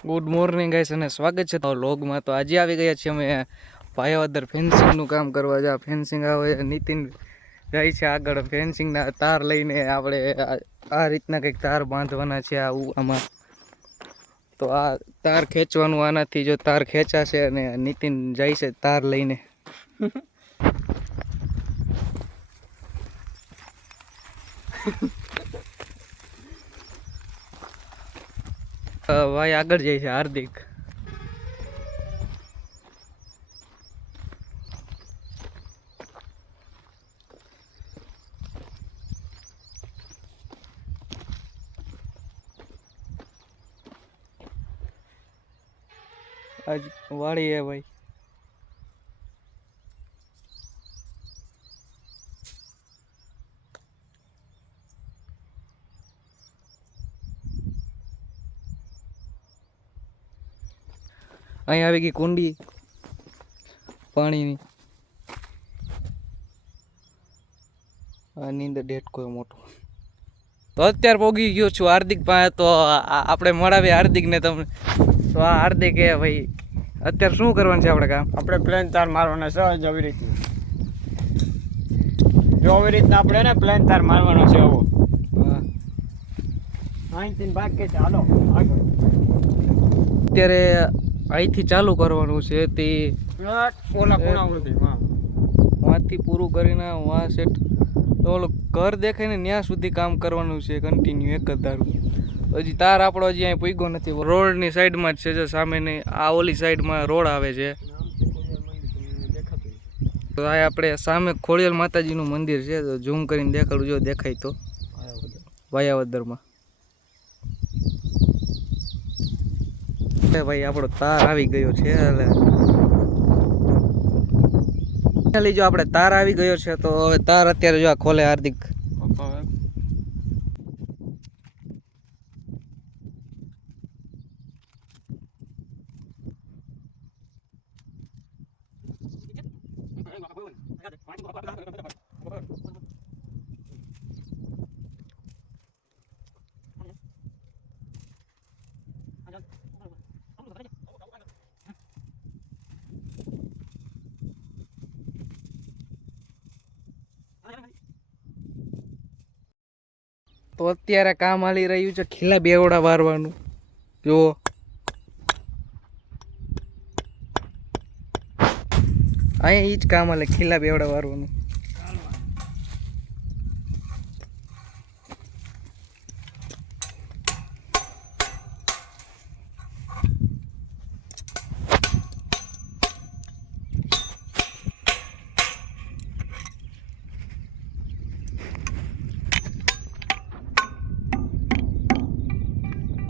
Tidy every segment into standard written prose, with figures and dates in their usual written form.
Good morning guys અને સ્વાગત છે તો વ્લોગમાં। તો આજે આવી ગયા છીએ અમે ભાયાવદર ફેન્સિંગનું કામ કરવા। જા ફેન્સિંગ આવે નીતિન જાય છે આગળ ફેન્સિંગના તાર લઈને। આપણે આ રીતના કંઈક તાર બાંધવાના છે આમાં। તો આ તાર ખેંચવાનું આનાથી જો તાર ખેંચાશે અને નીતિન જાય છે તાર લઈને। ભાઈ આગળ જાય છે હાર્દિક। આજ વાળી હે ભાઈ। અહીં આવી ગઈ કુંડી પાણીની। આની અંદર ડેટકો મોટો। તો અત્યારે પોગી ગયો છું હાર્દિક પાસે। તો આપણે મળાવીએ હાર્દિકને તમને। તો આ હાર્દિક એ ભાઈ અત્યારે શું કરવાનું છે આપણે કામ? આપણે પ્લેન તાર મારવાના છે આવી રીતના। જો આવી રીતના આપણે ને પ્લેન તાર મારવાનો છે એવો। અહીંથી ભાગ કે ચાલો આગળ। અત્યારે અહીંથી ચાલુ કરવાનું છે તે ઓલા કોણા સુધી વાંથી પૂરું કરીને વાં સેટ ઓલું ઘર દેખાય ને ત્યાં સુધી કામ કરવાનું છે કન્ટિન્યુ એક જ ધારું। હજી તાર આપણો હજી અહીં પૂગ્યો નથી। રોડની સાઈડમાં જ છે જો સામેની આ ઓલી સાઈડમાં રોડ આવે છે। તો આ આપણે સામે ખોડિયાર માતાજીનું મંદિર છે। તો ઝૂમ કરીને દેખાડું જો દેખાય તો ભાયાવદરમાં। ભાઈ આપણો તાર આવી ગયો છે। એટલે જો આપણે તાર આવી ગયો છે તો હવે તાર અત્યારે જો આ ખોલે હાર્દિક। તો અત્યારે કામ હાલી રહ્યું છે ખીલા બેવડા વારવાનું। જો અહીંયા ઈ જ કામ હાલે ખીલા બેવડા વારવાનું।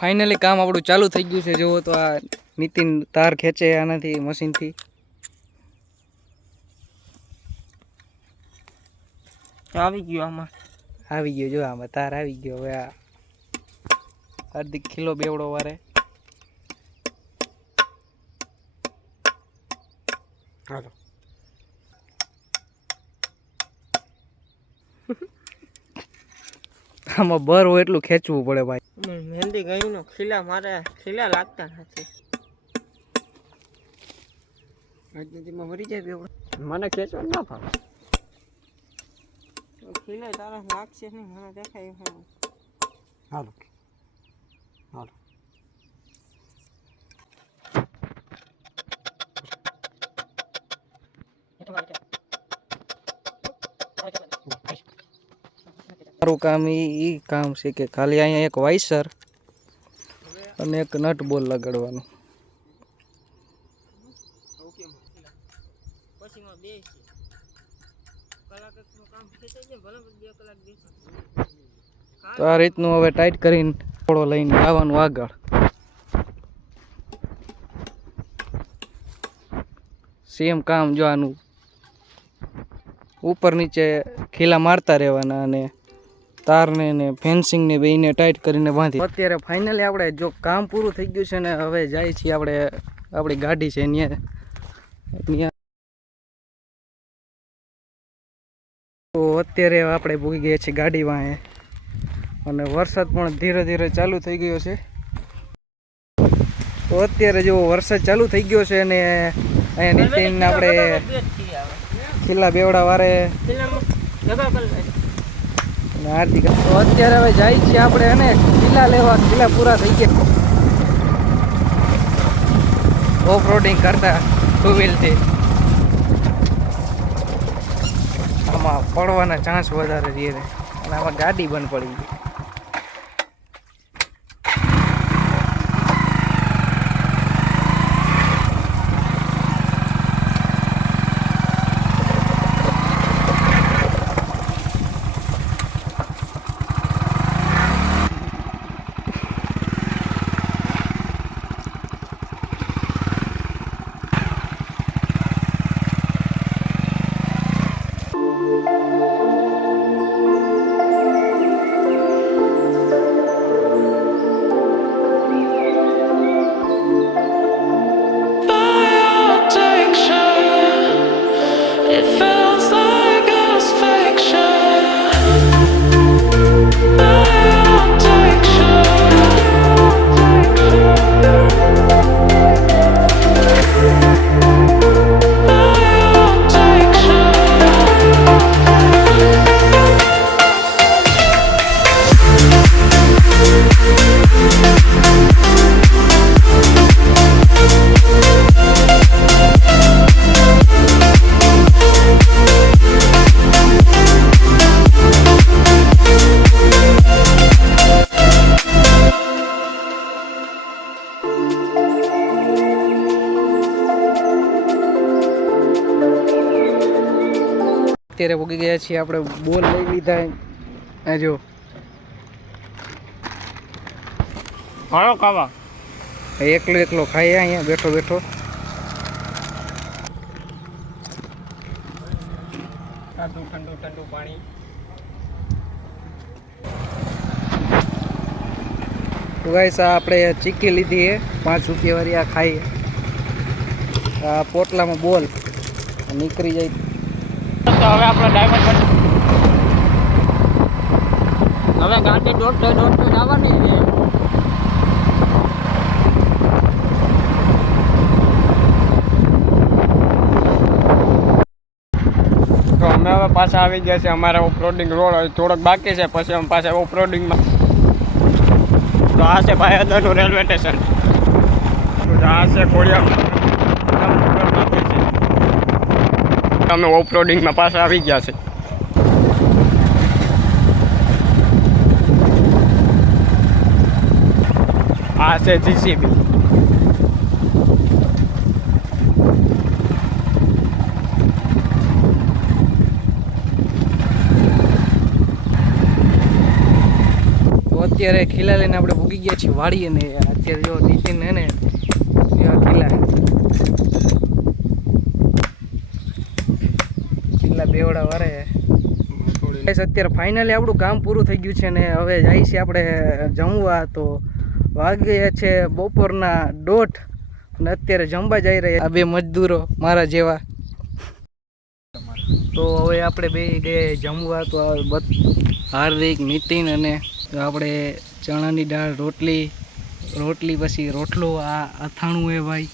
ફાઇનલી કામ આપણું ચાલુ થઈ ગયું છે। જુઓ તો આ નીતિન તાર ખેંચે આનાથી મશીનથી। આવી ગયો આમાં આવી ગયો જો આમાં તાર આવી ગયો। હવે આ હાર્દિક ખીલો બેવડો વારે। હાલો આમાં બર હોય એટલું ખેંચવું પડે ભાઈ। મહેંદી ગઈ નો ખીલા મારે ખીલા લાગતા નથી। રાજનીતિમાં મરી જાય બેવડો મને ખેંચવા ના ફાવે। ખીલે તારા લાગશે નહીં મને દેખાય। હાલો હાલો મારું કામ ઈ કામ છે કે ખાલી અહીંયા એક વાઇસર અને એક નટ બોલ લગાડવાનું। તો આ રીતનું હવે ટાઈટ કરીને થોડો લઈને આવવાનું આગળ। સેમ કામ જો આનું ઉપર નીચે ખીલા મારતા રહેવાના અને તારને ને ફેન્સિંગને બેને ટાઈટ કરીને બાંધી। અત્યારે ફાઇનલી આપણે જો કામ પૂરું થઈ ગયું છે ને હવે જાય છીએ આપણે આપણી ગાડી છે ત્યાં। તો અત્યારે આપણે ભૂગી ગયા છીએ ગાડી વાંહે અને વરસાદ પણ ધીરે ધીરે ચાલુ થઈ ગયો છે। તો અત્યારે જો વરસાદ ચાલુ થઈ ગયો છે અને અહીંયા નીતિન આપણે ખીલા બેવડા વારે હાર્દિક તો અત્યારે હવે જાય છીએ આપણે એને ખીલા લેવા. ખીલા પૂરા થઈ ગયા ઓફ રોડિંગ કરતા 2 વ્હીલથી. આમાં પડવાના ચાન્સ વધારે રહે અને આમાં ગાડી બંધ પડી ગઈ. અત્યારે ભૂગી ગયા છીએ આપણે. બોલ લઈ લીધા. આ જો હાલો ખાવા એકલો એકલો ખાઈએ અહીંયા બેઠો બેઠો. ઠંડુ ઠંડુ ઠંડુ પાણી. તો ગાઈસ આ આપણે ચીક્કી લીધી છે 5 રૂપિયા વાળી. આ ખાઈએ. આ પોટલામાં બોલ નીકળી જાય. તો હવે આપણે ડ્રાઈવર હવે ગાડી દોડતો જવાની છે. તો અમે હવે પાછા આવી ગયા છે. અમારા ઓફરોડિંગ રોડ થોડોક બાકી છે, પછી અમે પાછા ઓફરોડિંગમાં. તો આ છે ભાયાદરનું રેલવે સ્ટેશન. આ છે ખોડિયાર. અમે ઓફરોડિંગમાં પાછા આવી ગયા છે. આ છે જીસીબી. તો અત્યારે ખીલા લઈને આપણે ભૂગી ગયા છીએ વાડીએ ને. અત્યારે જો નીતિન હે ને એવા ખીલા બેવડા વારે. અત્યારે ફાઇનલી આપણું કામ પૂરું થઈ ગયું છે ને હવે જાય છે આપણે જમવા. તો વાગ્યા છે બપોરના 1:30 અને અત્યારે જમવા જઈ રહ્યા આ 2 મજદૂરો મારા જેવા. તો હવે આપણે બે ગયા જમવા. તો હાર્દિક, નીતિન અને આપણે ચણાની દાળ, રોટલી પછી રોટલો, આ અથાણું હે ભાઈ,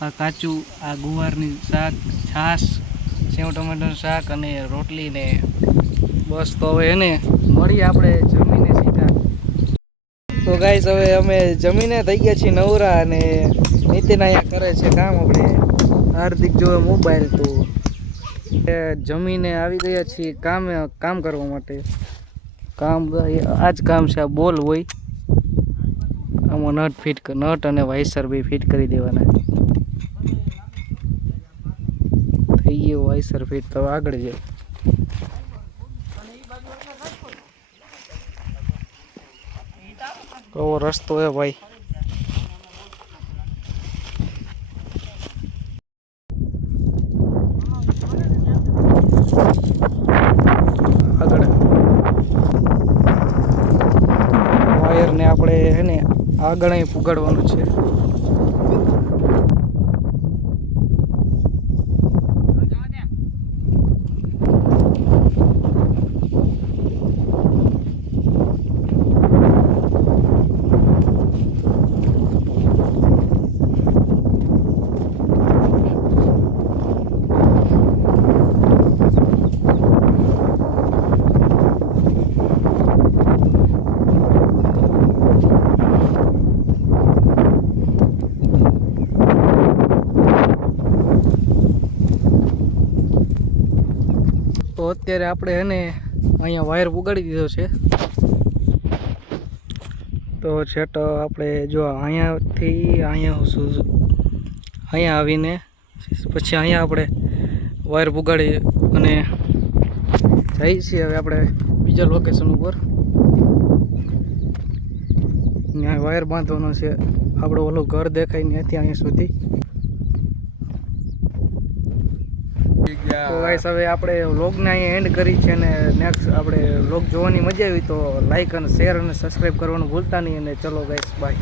આ કાચું, આ ગુવારની શાક, છાશ, સેવ ટમાટરનું શાક અને રોટલી ને બસ. તો હવે એને મળીએ આપણે જમીને સીધા. તો ગાઈસ હવે અમે જમીને થઈ ગયા છીએ નવરા અને નીતિન અહીંયા કરે છે કામ. આપણે હાર્દિક જોવે મોબાઈલ. તો જમીને આવી ગયા છીએ કામ કરવા માટે. કામ આ જ કામ છે. આ બોલ હોય આમાં નટ અને વાઇસર બી ફિટ કરી દેવાના. થઈ ગયો વાઇસર ફિટ. તો આગળ જાય. કેવો રસ્તો હે ભાઈ. આગળ વાયરને આપણે હે ને આગળ અહીં પુગાડવાનું છે. અત્યારે આપણે હે ને અહીંયા વાયર પુગાડી દીધો છે. તો છેટ આપણે જો અહીંયાથી અહીંયા આવીને પછી અહીંયા આપણે વાયર પુગાડી અને જઈએ છીએ હવે આપણે બીજા લોકેશન ઉપર. ત્યાં વાયર બાંધવાનો છે. આપણું ઓલું ઘર દેખાય ત્યાંથી અહીંયા સુધી. તો ગાઈસ હવે આપણે વ્લોગને અહીંયા એન્ડ કરી છે અને નેક્સ્ટ આપણે વ્લોગ જોવાની મજા આવી તો લાઈક અને શેર અને સબસ્ક્રાઈબ કરવાનું ભૂલતા નહીં. અને ચલો ગાઈસ બાય.